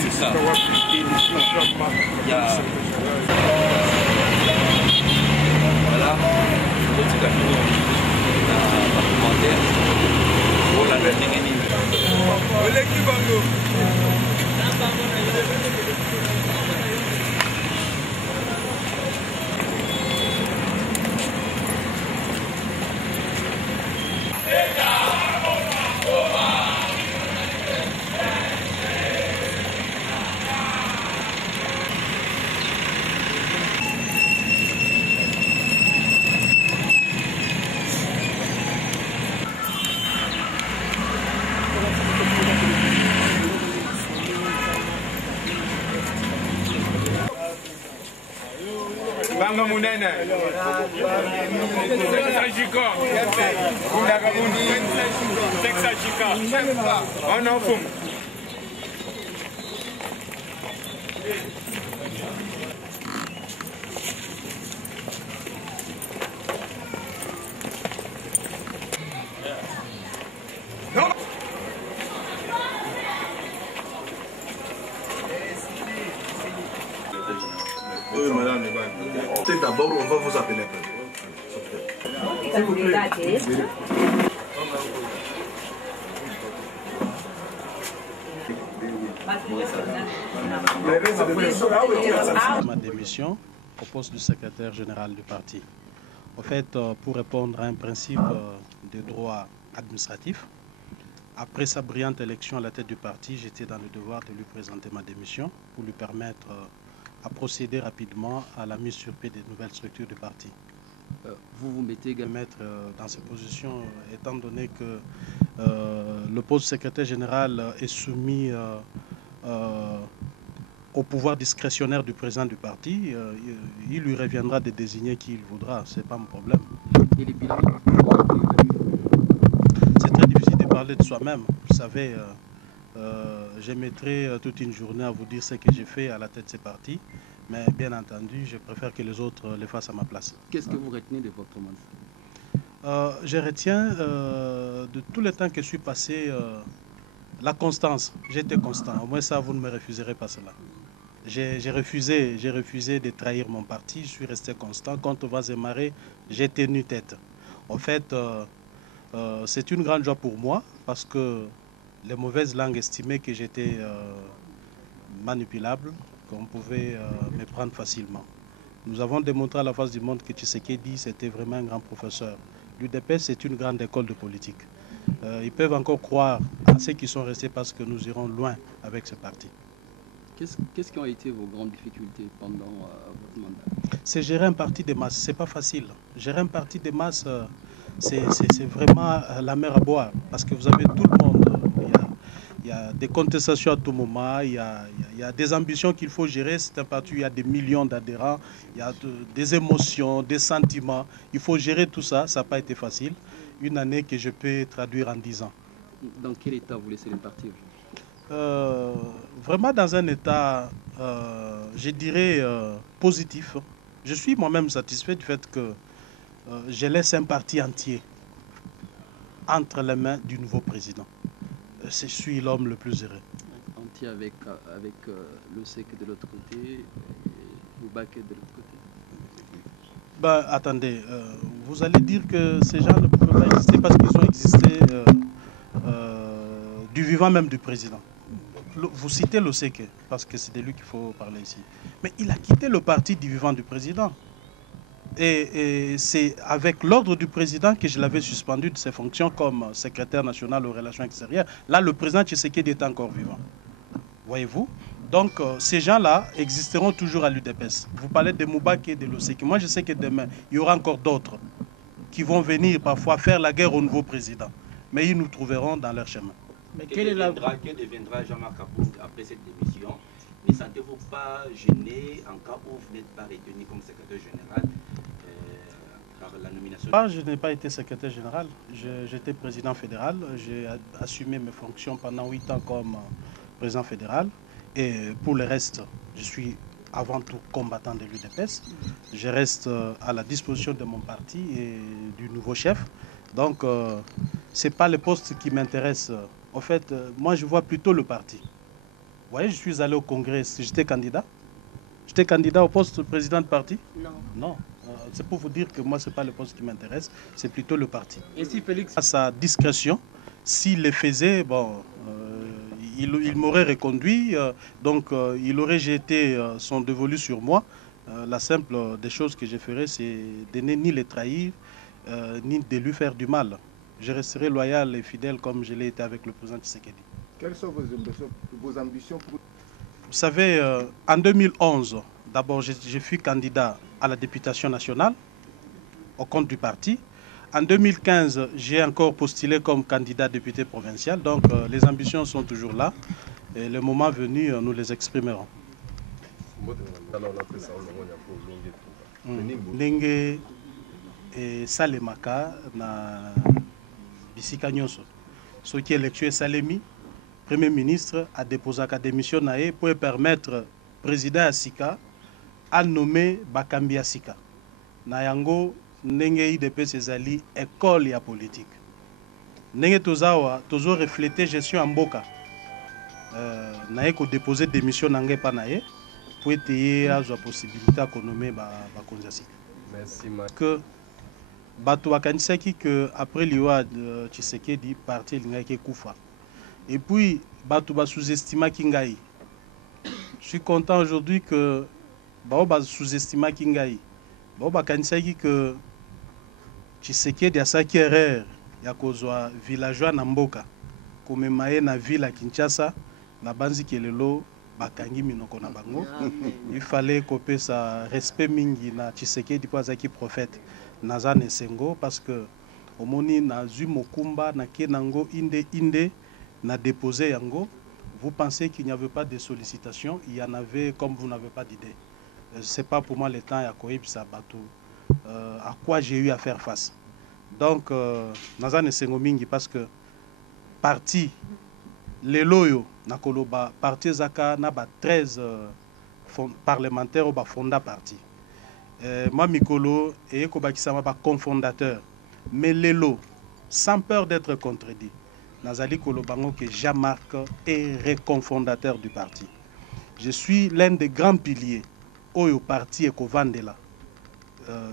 C'est ça. Voilà, petit camion parlementaire pour la dernière ligne. Banga munene. Oui, madame, d'abord, on va vous appeler. Ma démission au poste du secrétaire général du parti. En fait, pour répondre à un principe de droit administratif, après sa brillante élection à la tête du parti, j'étais dans le devoir de lui présenter ma démission pour lui permettre à procéder rapidement à la mise sur pied des nouvelles structures du parti. Vous vous mettez également dans ces positions, étant donné que le poste de secrétaire général est soumis au pouvoir discrétionnaire du président du parti, il lui reviendra de désigner qui il voudra, ce n'est pas mon problème. et les bilans. C'est très difficile de parler de soi-même. Vous savez, je mettrai toute une journée à vous dire ce que j'ai fait à la tête de ces partis, mais bien entendu, je préfère que les autres le fassent à ma place. Qu'est-ce que vous retenez de votre mandat? Je retiens de tout le temps que je suis passé la constance. J'étais constant. Au moins ça, vous ne me refuserez pas cela. J'ai refusé de trahir mon parti. Je suis resté constant. Contre vents et marées, j'ai tenu tête. En fait, c'est une grande joie pour moi parce que les mauvaises langues estimaient que j'étais manipulable, qu'on pouvait me prendre facilement. Nous avons démontré à la face du monde que Tshisekedi, c'était vraiment un grand professeur. L'UDPS, c'est une grande école de politique. Ils peuvent encore croire à ceux qui sont restés parce que nous irons loin avec ce parti. Qu'est-ce qui ont été vos grandes difficultés pendant votre mandat? C'est gérer un parti de masse, c'est pas facile. Gérer un parti de masse, c'est vraiment la mer à boire parce que vous avez tout le monde. Il y a des contestations à tout moment, il y a des ambitions qu'il faut gérer. C'est un parti où il y a des millions d'adhérents, il y a des émotions, des sentiments. Il faut gérer tout ça, ça n'a pas été facile. Une année que je peux traduire en 10 ans. Dans quel état vous laissez le parti? Vraiment dans un état, je dirais, positif. Je suis moi-même satisfait du fait que je laisse un parti entier entre les mains du nouveau président. Je suis l'homme le plus heureux. Entier avec le SEC de l'autre côté et Boubaké de l'autre côté. Ben, attendez, vous allez dire que ces gens ne pouvaient pas exister parce qu'ils ont existé du vivant même du président. Vous citez l'OSEC parce que c'est de lui qu'il faut parler ici. Mais il a quitté le parti du vivant du président. Et c'est avec l'ordre du président que je l'avais suspendu de ses fonctions comme secrétaire national aux relations extérieures. Là, le président Tshisekedi est encore vivant. Voyez-vous? Donc, ces gens-là existeront toujours à l'UDPS. Vous parlez de Moubaké et de l'OSEC. Moi, je sais que demain, il y aura encore d'autres qui vont venir parfois faire la guerre au nouveau président. Mais ils nous trouveront dans leur chemin. Mais que deviendra Jean-Marc Aboud après cette démission? Ne sentez-vous pas gêné en cas où vous n'êtes pas retenu comme secrétaire général par la nomination? Je n'ai pas été secrétaire général. J'étais président fédéral. J'ai assumé mes fonctions pendant 8 ans comme président fédéral. Et pour le reste, je suis avant tout combattant de l'UDPS. Je reste à la disposition de mon parti et du nouveau chef. Donc, ce n'est pas le poste qui m'intéresse En fait, moi, je vois plutôt le parti. Vous voyez, je suis allé au Congrès, j'étais candidat. J'étais candidat au poste de président de parti? Non. Non. C'est pour vous dire que moi, ce n'est pas le poste qui m'intéresse, c'est plutôt le parti. Et si Félix... À sa discrétion, s'il le faisait, bon, il m'aurait reconduit, donc il aurait jeté son dévolu sur moi. La simple des choses que je ferais, c'est de ni le trahir, ni de lui faire du mal. Je resterai loyal et fidèle comme je l'ai été avec le président Tshisekedi. Quelles sont vos ambitions pour... Vous savez, en 2011, d'abord, je fus candidat à la députation nationale au compte du parti. En 2015, j'ai encore postulé comme candidat député provincial. Donc, les ambitions sont toujours là. Et le moment venu, nous les exprimerons. Ndenge salemaka na bisika nyonso. Ce qui est élection Salemi, Premier ministre a déposé sa démission pour permettre au président Asika à nommer Bakambi Asika. Nayango ndenge IDP sezali école ya politique. Ndenge tozawa tozo refléter gestion en mboka. Naye ko déposer démission nangé pa naye pour essayer à la possibilité à nommer Bakonzi Asika. Merci que bato bakanisaki que après liwa Tshisekedi parti lingaki kufa. Et puis, Batouba sous-estima Kingaï. Je suis content aujourd'hui que Baoba sous-estima Kingaï. Baoba kanisaki que Tshisekedi a saki erreur ya kozwa villageois na mboka. Komemaye na ville à Kinshasa, na banzi kelelo bakangi minoko na bango. Il fallait couper sa respect mingi na Tshisekedi pour azaki prophète Nazane Sengo parce que omoni na zu mokumba na kenango inde n'a déposé Yango, vous pensez qu'il n'y avait pas de sollicitation, il y en avait comme vous n'avez pas d'idée. Ce n'est pas pour moi le temps à quoi j'ai eu à faire face. Donc, Nazane Sengomingi, parce que parti, les loyaux, Nakoloba, parti Zaka, n'a 13 parlementaires au fonda parti. Moi, Mikolo, et Kobakisama, cofondateur. Mais les lots, sans peur d'être contredit, Nazali Kolobango que Jean-Marc est réconfondateur du parti. Je suis l'un des grands piliers au parti et qu'au Vandela.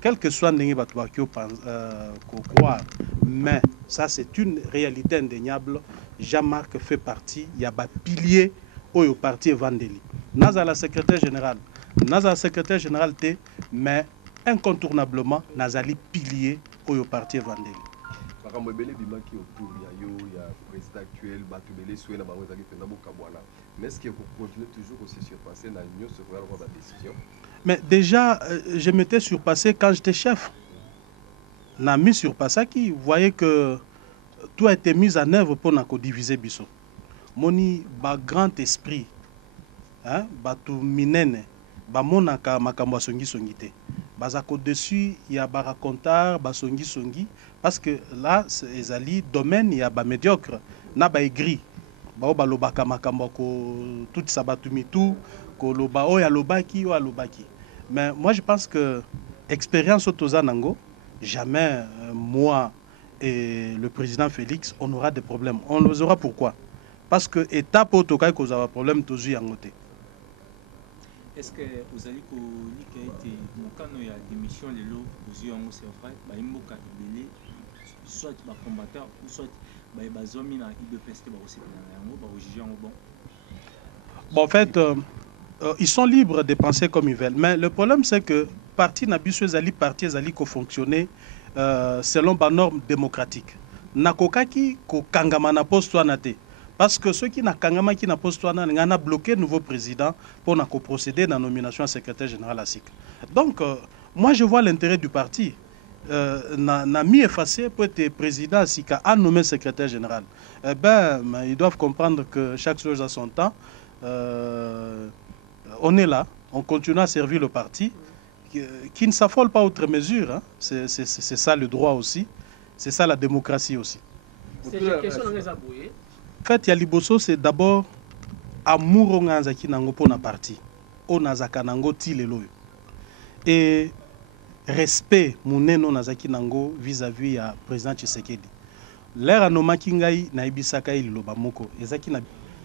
Quel que soit le croire, mais ça c'est une réalité indéniable. Jean-Marc fait partie, il y a un pilier au parti et Vandeli. Nazala secrétaire général, mais incontournablement Nazali pilier au parti et Vandeli. Mais est-ce que vous continuez toujours à se surpasser dans l'union sur la décision? Mais déjà, je m'étais surpassé quand j'étais chef. Na mis surpassé qui, vous voyez que tout a été mis en œuvre pour nous diviser biso. Moni ba grand esprit, hein, ba tout minene, ba monaka makambo songi songité. Bazako dessus, il y a ba raconteur, ba songi, parce que là, ezali domaine, il y a ba médiocre, na ba aigri. Ba ba lobaka makambo ko tout ça batumitu, ko loba o ya lobaki o ya lobaki. Mais moi je pense que expérience autoza nango, jamais moi et le président Félix, on aura des problèmes. On les aura pourquoi? Parce que étape au tokai qu'on a problème tozu yangote. Est-ce que vous allez que été mokano ya démission les lots tozu yango c'est vrai, ba imboka ibele soit ba combattant ou soit ba bazomi na IBPST ba aussi na yango ba juger yango bon. Bon en fait ils sont libres de penser comme ils veulent, mais le problème c'est que parti na biso ezali parti ezali ko fonctionner selon ba normes démocratiques. Nakokaki ko kangama na poste wana te. Parce que ceux qui n'ont pas poste a bloqué le nouveau président pour procéder dans la nomination à secrétaire général à SIC. Donc, moi, je vois l'intérêt du parti. N'a mis effacé pour être président à SIC à nommer secrétaire général. Eh ben, ils doivent comprendre que chaque chose a son temps. On est là, on continue à servir le parti, qui ne s'affole pas outre mesure. Hein. C'est ça le droit aussi. C'est ça la démocratie aussi. C'est une question de les abouiller. En fait, Yaliboso, c'est d'abord amour ngazaki nango pona parti. Onazaka nango ti lelo. Et respect muneno nazaki nango vis-à-vis ya président Tshisekedi. l'air anomaki ngai na ibisaka iloba moko ezaki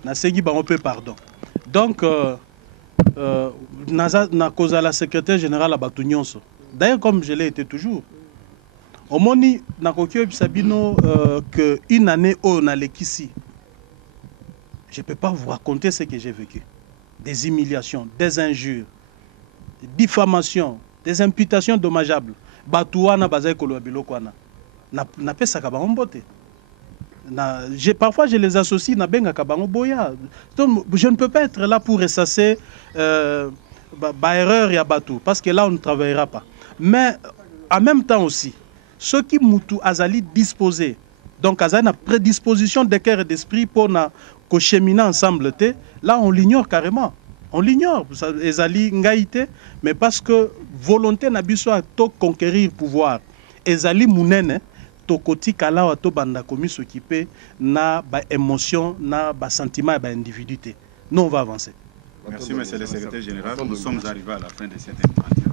na segi bango pe pardon. Donc na cause la secrétaire générale à bato nyonso. D'ailleurs comme je l'ai été toujours. Omoni na kokio bisabino que une année on a lekisi. Je peux pas vous raconter ce que j'ai vécu. Des humiliations, des injures, des diffamations, des imputations dommageables. Batouana bazai kolo bilokwana. Na pesa ka bango mbote. Parfois je les associe na benga ka bango boya. Donc je ne peux pas être là pour ressasser erreur ya batou parce que là on ne travaillera pas. Mais en même temps aussi ceux qui moutou azali disposés donc azali na prédisposition de cœur et d'esprit pour na ko cheminer ensemble te, là on l'ignore carrément. On l'ignore, ezali ngaïté, mais parce que volonté na biso a to conquérir pouvoir. Ezali munene to koti kala wa to banda komi s'occuper na ba émotion, na ba sentiment, ba individualité. Nous on va avancer. Merci monsieur le secrétaire général. Nous sommes arrivés à la fin de cette intervention.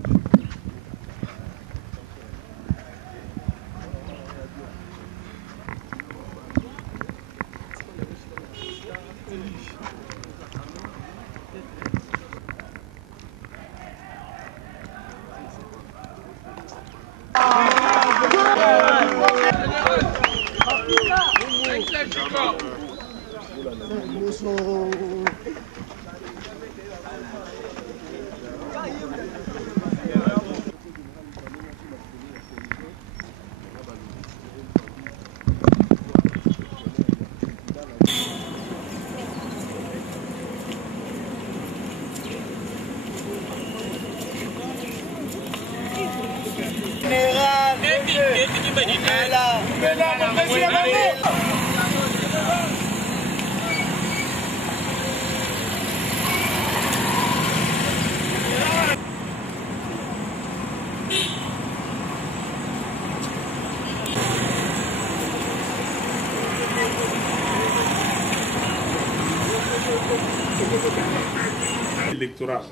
électoral.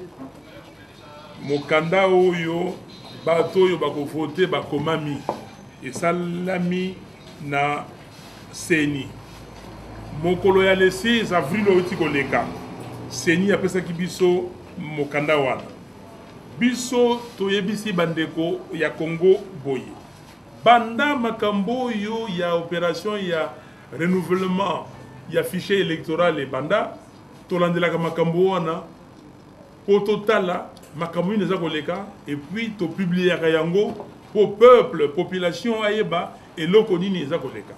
Mokanda oyo bato oyo bakovote bakomami esalami na seni. Mokolo ya le 6 avril oti koleka. Seni apesaki biso mokanda wana. Biso toyebisi bandeko ya Congo boye. Banda makambo yo ya opération ya renouvellement ya fichier électoral et banda tolandelaka makambo wana po totala makambo ina za koleka et puis to publier yango pour peuple population ayeba eloko nini eza koleka.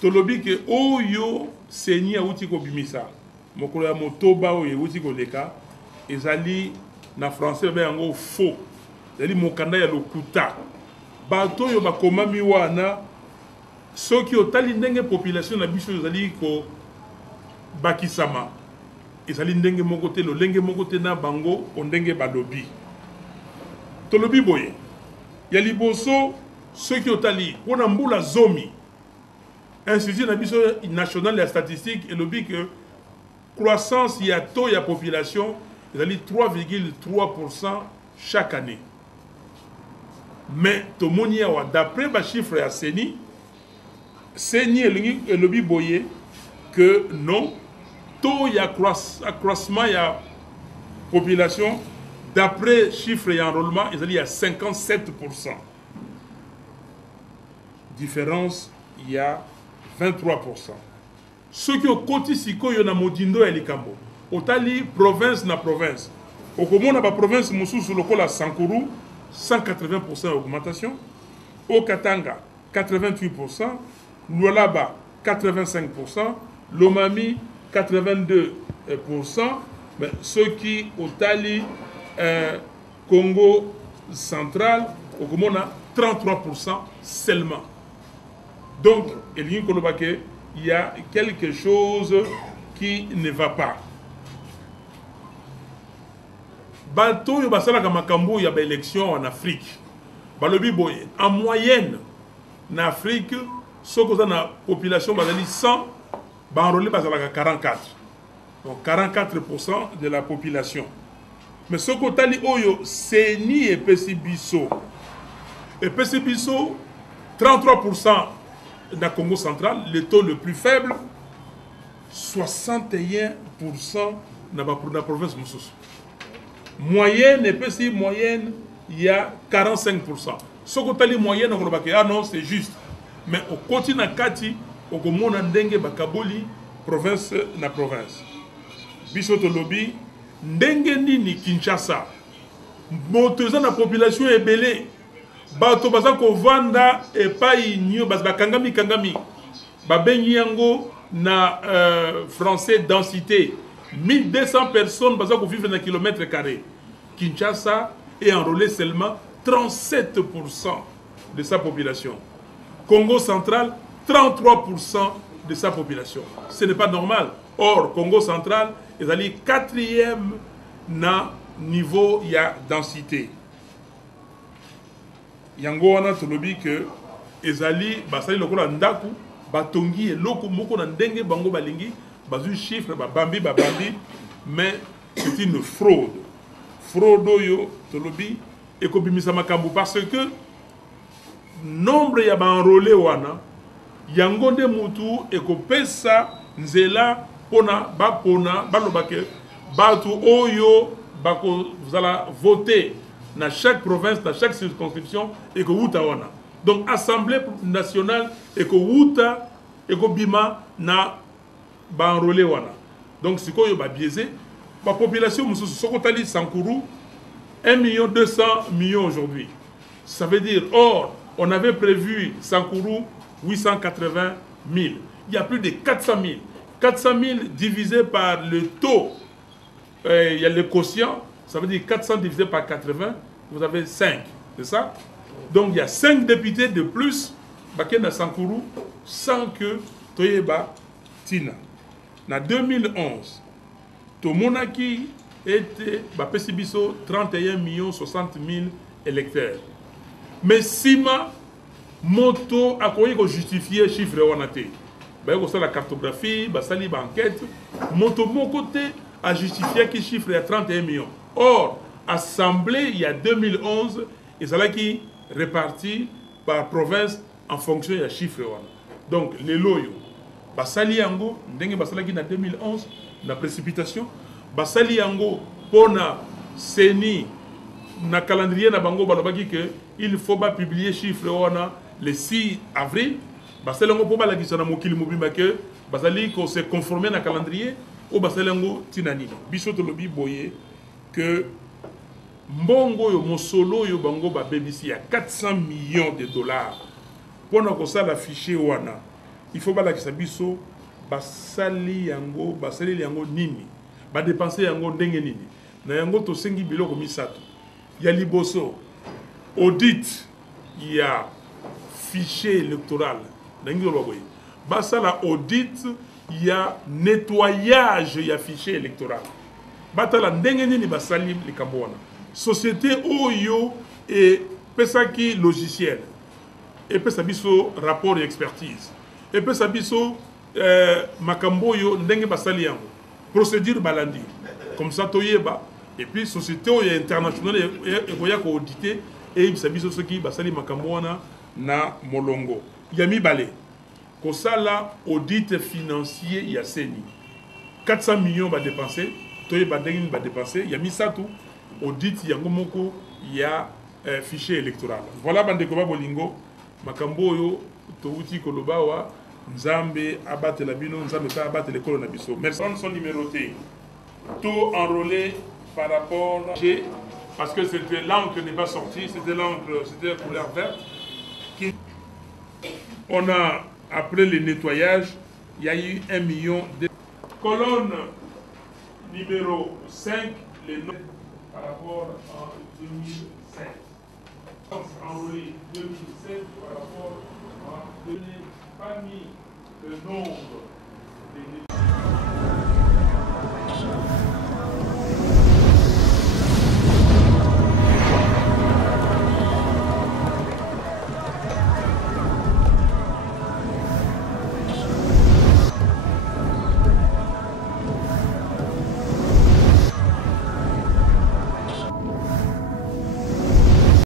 Tolobi ke oyo seni auti ko bimisa mokolo ya motoba oyo auti koleka ezali na français ba yango faux. Ezali mokanda ya lokuta. Bato yo bakomami wana soki otali ndenge population na biso ezali ko bakisama ezali ndenge moko te lolenge moko te na bango ondenge balobi tolobi boye ya liboso soki otali pona mbula zomi institut na biso national ya statistique elobi que croissance ya taux ya population ezali 3,3% chaque année. Mais tomoni awa d'après ba chiffre ya Seni elingi elobi boye que non taux ya accroissement ya population d'après chiffre ya enrôlement ezali ya 57%. Différence il y a 23%. Ce qui au côté sikoyo na modindo ya likambo otali province na province okomona ba province mususu lokola Sankuru 180% d'augmentation, au Katanga 88%, Lualaba 85%, Lomami 82%, mais ceux qui au Tali, Congo central, au Komona 33% seulement. Donc, il y a quelque chose qui ne va pas. Bato yo basala ka makambo ya ba élection en Afrique. Balobi boye en moyenne en Afrique soko za na population bazali 100 ba enrôlé basala ka 44. Donc 44% de la population. Mais soko tali oyo Seni et Pesibiso. Et Pesibiso 33% na Congo central, le taux le plus faible, 61% na province Moussousou. Moyenne, et puis si moyenne, il y a 45%. Ce que tu as moyenne, on va dire, ah non, c'est juste. Mais au continent Kati, au Komona Ndenge Bakaboli, province na province. Bisoto lobby, Ndenge Nini Kinshasa, motoza na population est belée. Bato baza ko vanda et pas inyo bas bakangami kangami. Babengi yango na français densité. 1200 personnes baza ko vivre na kilomètre carré. Kinshasa est enrôlé seulement 37% de sa population. Congo central, 33% de sa population. Ce n'est pas normal. Or, Congo central est allé 4e na niveau il y a densité. Yango wana tolobi que ezali basali lokola ndaku batongi eloko moko na ndenge bango balingi bazu chiffre babambi mais c'est une fraude. Fraude oyo tolobi ekobimisa makambo parce que nombre ya enrôlé wana yango nde mutu ekopesa nzela pona balobake batu oyo bako zala voter dans chaque province, dans chaque circonscription, et que Wuta wana. Donc, Assemblée nationale, et que Wuta, et que Bima, na ba enrôlé wana. Donc, c'est quoi, ba biaisé. La population, Sokotali, Sankourou, 1 200 000 aujourd'hui. Ça veut dire, or, on avait prévu Sankourou, 880 000. Il y a plus de 400 000. 400 000 divisé par le taux, il y a le quotient, ça veut dire 400 divisé par 80, vous avez 5, c'est ça? Donc il y a 5 députés de plus, Bakena Sankourou, sans que Toyeba Tina. En 2011, Tomonaki était Bapesibiso 31 60 000 électeurs. Mais Sima, Moto a justifié le chiffre Wanate. La cartographie, l'enquête, Moto, mon côté, a justifié qu'il chiffre à 31 millions. Or, Assemblée, il y a 2011, et c'est là qui répartit par province en fonction des chiffres. Donc, les loyaux, Basali Yango, Ndenge Basali en 2011, la précipitation, Basali Yango, Pona, Seni, na calendrier na bango balobaki que il faut pas publier chiffre le 6 avril. Basali Yango pour la na mokili mobimba que Basali ko se conformer na calendrier ou Basali Yango tinani. Bisoto lobi boye que mbongo yo mosolo yo bango ba BBC à 400 millions de dollars pour na ko sala fichier wana. Il faut pas la kisabiso basali yango nini ba dépenser yango ndenge nini na yango to sengi biloko misato ya liboso audit ya fichier électoral ndenge lo boye basala audit ya nettoyage ya fichier électoral batala ndenge nini basali likambo wana société oyo et pesaki logiciel et pesa biso rapport et expertise et pesa biso makambo yo ndenge basali yango procédure balandi comme ça toyeba et puis société internationale ekoya ko auditer et pesa biso soki basali makambo wana na molongo yami balé ko sala audit financier ya seni 400 millions ba dépenser toyeba ndenge ba dépenser yami satu audit yango moko ya fichier électoral. Voilà bandeko ba bolingo makambo yo touti kolobawa Nzambe abattre la bino Nzambe ta abattre l'école na biso. Merci. Sont numérotés. Tout enrôlé par rapport parce que c'était l'encre n'est pas sortie, c'était l'encre, c'était la couleur verte. On a après le nettoyage, il y a eu 1 million de colonne numéro 5 les noms par rapport à 2007. Enrôlé 2007 par rapport à 2007, pas mis le nombre des